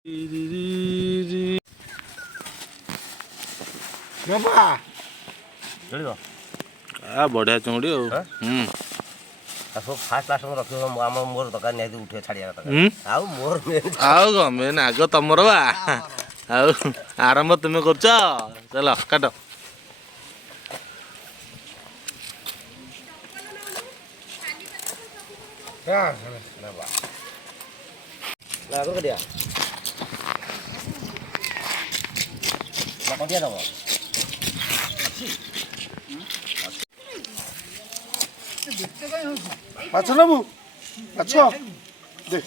बढ़िया चुंगड़ी fast last रख मोर दरकार निहाती उठे छाड़िया मेन आग तमर बा आरंभ तुम्हें कर चल काट ମାଛ ନେବୁ ମାଛ ଦେ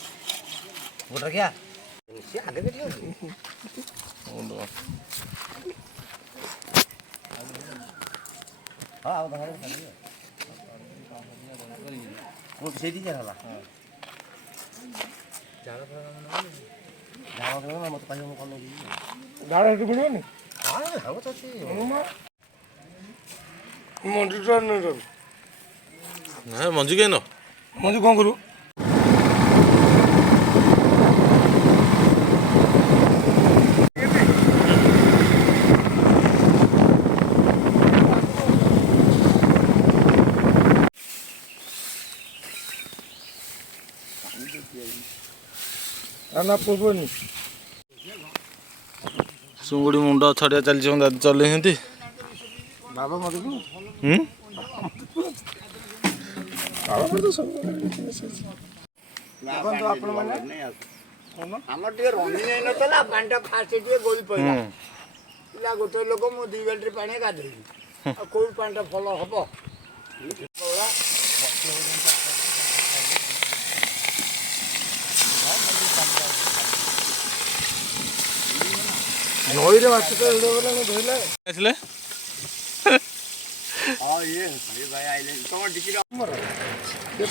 ଗୋଟେ ରଖିଆ ସେଇଠି ହେଲା ମତେ କହିବ ମୁଁ କଣ ଝାଳ ସେଠି ମିଳିବନି ମଞ୍ଜିଟା ନା ମଞ୍ଜି କାଇଁ ନ ମଞ୍ଜି କ'ଣ କରିବୁ ନା ପୋବନି ସୁଙ୍ଗୁଡ଼ି ମୁଣ୍ଡ ଛଡ଼ିଆ ଚାଲିଛି ଦାଦି ଚଲେଇଛନ୍ତି ବାବା ମତେ ଆମର ଟିକେ ରଙ୍ଗିନ ହେଇନଥିଲା ପାଣିଟା ଫାଷ୍ଟ ଟିକେ ଗୋଳି ପଡ଼ିଲା ପିଲା ଗୋଟେ ଲୋକ ମୁଁ 2 ବାଲ୍ଟି ପାଣି ଗାଧେଇଲି ଆଉ କୋଉ ପାଣିଟା ଭଲ ହବ ନଈରେ ମାଛ ତ ଧୋଇଲା ଆସିଲେ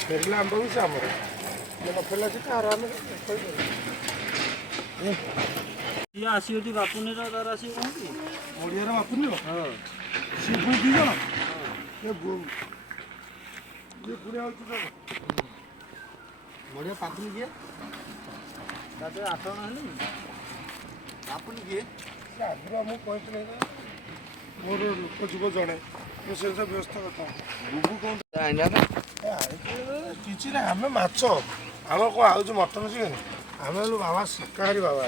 ଫେରିଲା ଆମ୍ବ ବି ସେ ଆମର ନ ଫେରିଲା ସେ କାହାର ଆମେ ଆସିବ ଏଠି ବାପୁନିର ତାର ଆସିବ କ'ଣ କି ଓଡ଼ିଆର ବାପୁନି ସିଏ ପୁଣି 2 ଜଣ ଇଏ ପୁଣି ହେଉଛି ବଢ଼ିଆ ପାପୁନି କିଏ ତାପରେ 8 ଜଣ ହେଲେ ପାପୁନି କିଏ ସେ ଆଗରୁ ଆମକୁ କହିଥିଲେ ମୋର ଲୋକ ଯିବ ଜଣେ ମୁଁ ସେ ବ୍ୟସ୍ତ କଥା ବୁବୁ କ'ଣ କିଛି ନାହିଁ ଆମେ ମାଛ ଆମର କ'ଣ ଆଉଛି ମଟନ ଚିକେନ ଆମେ ହେଲୁ ବାବା ଶାକାହାରୀ ବାବା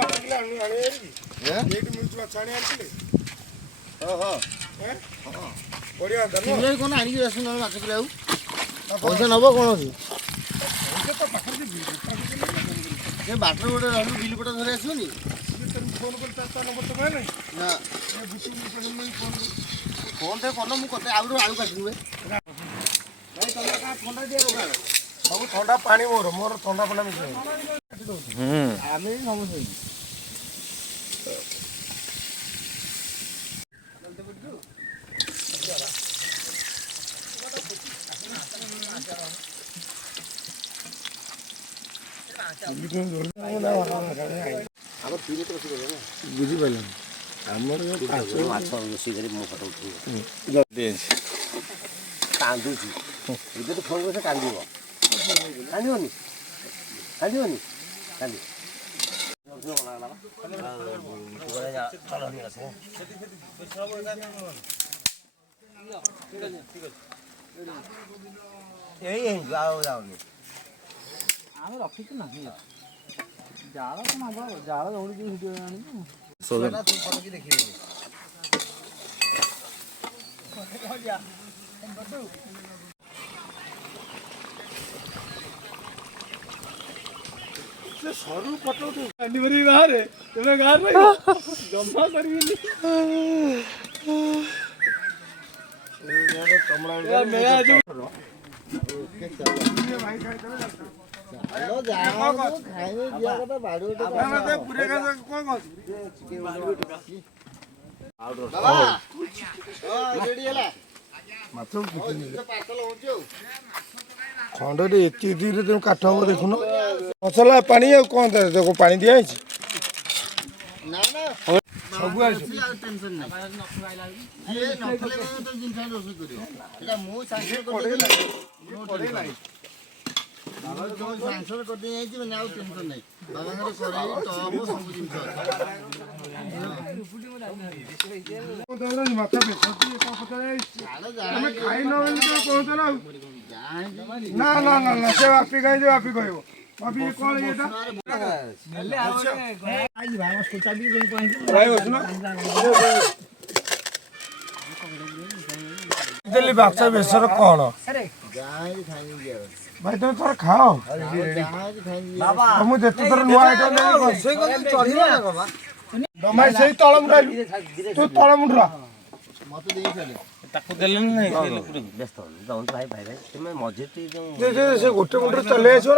ମାଛ କିଲୋ ଏଇଠି ମିଳୁଛି ମାଛ ଆଣି ଆଣିଥିଲେ ବଢ଼ିଆ କ'ଣ ଆଣିକି ଆସୁନ ମାଛ କିଲୋ ଆଉ ପଇସା ନେବ କ'ଣ ଅଛି ସେ ବାଟରେ ଗୋଟେ ରହିଲୁ ବିଲ ପଟା ଧରି ଆସିବନି ଫୋନ୍ କରି ତା ନମ୍ବର ତ କହିଲେ ନା ଫୋନ୍ ଟେ କଲ ମୁଁ କତେ ଆହୁରି ଆଳୁ କାଟିବେ ଥଣ୍ଡା ଦିଆ ସବୁ ଥଣ୍ଡା ପାଣି ମୋର ଥଣ୍ଡା ଫଣ୍ଡା ମିଶେଇ ଆମେ ସମସ୍ତେ ବୁଝିପାରିଲନି ଆମର ମାଛ ରୋଷେଇ କରି ମୁଁ ଫଟୋ ଉଠେଇବି କାନ୍ଦୁଛି ଏବେ ତ ଫୋନ୍ କରି ସେ କାନ୍ଦିବ କାନ୍ଦିବନି କାନ୍ଦିବନି କାନ୍ଦି ଏଇ ଆଉ ଯାଉନି ଆମେ ରଖିଛୁ ନା ଜାଳ କ'ଣ ହବ ଜାଳ ଦୌଡ଼ିକି ଭିଡ଼ିଓ ଆଣିବୁ ଦେଖିବେନି ସେ ସରୁ ଫଟୋ ଉଠେଇ ବାହାରେ ତମେ ଗାଁରେ ରହିବ ଜମା କରିବିନି ଖଣ୍ଡରେ ଏତିକି ଦିନରେ ତମେ କାଠ ହବ ଦେଖୁନ ମସଲା ପାଣି ଆଉ କ'ଣ ପାଣି ଦିଆହେଇଛି ସବୁ ଆସିବ ସାଂସଦ କରିଦେଇ ଯାଇଛି ମାନେ ଆଉ ଟେନସନ୍ ନାହିଁ ବାବାଙ୍କର କରେଇ ଟପ ସବୁ ଜିନିଷ ମାଛ ବେଶ ଆମେ ଖାଇ ନ ବୋଲି କହୁଛ ନା ନା ନା ନା ସେ ବାପି ଖାଇছে ବାପି କହିବ ବାପି କଣ ଏଇଟା ଦିଲ୍ଲୀ ବାକ୍ସ ବେଶର କଣ ଭାଇ ତମେ ଥର ଖାଅ ମୁଁ ଯେତେ ଥର ନୂଆ ଆଇଟମ୍ ଭାଇ ସେଇ ତଳ ମୁଣ୍ଡ ତୁ ତଳ ମୁଣ୍ଡ ତାକୁ ଦେଲେନି ନାଇଁ ବ୍ୟସ୍ତ ଯାଉନ୍ତୁ ଭାଇ ଭାଇ ଭାଇ ତୁମେ ମଝିରେ ସେ ଗୋଟେ ମୁଣ୍ଡରେ ଚଲେଇ ଆସିବ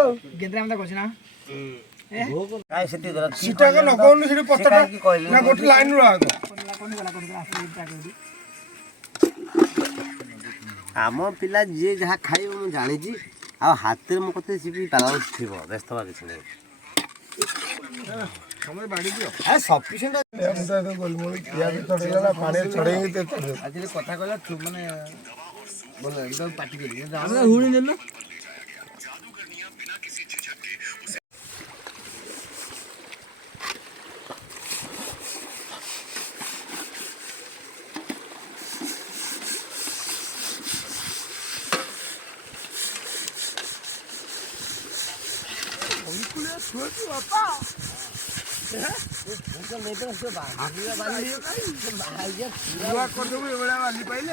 ସେଟା ନ କହୁନି ସେଠି ପତ୍ରଟା ନା ଗୋଟେ ଲାଇନ୍ ରୁ ଆଗ ଆମ ପିଲା ଯିଏ ଯାହା ଖାଇବ ମୁଁ ଜାଣିଛି ଆଉ ହାତରେ ମୋ କତେ ସିଏ ବି ବାଲାନ୍ସ ଥିବ ବ୍ୟସ୍ତ ହେବା କିଛି ନାହିଁ ସଫିସିଏଣ୍ଟ ପିଆଜ ଚଢେଇଲା ପାଣି ଚଢେଇକି ଆଜି କଥା କହିଲା ମାନେ ଭଲ ଏକଦମ ପାଟି କରିକି ହୁଣି ଦେଲ କରିଦେବୁ ଏଭଳିଆ ବାଲି ପାଇଲେ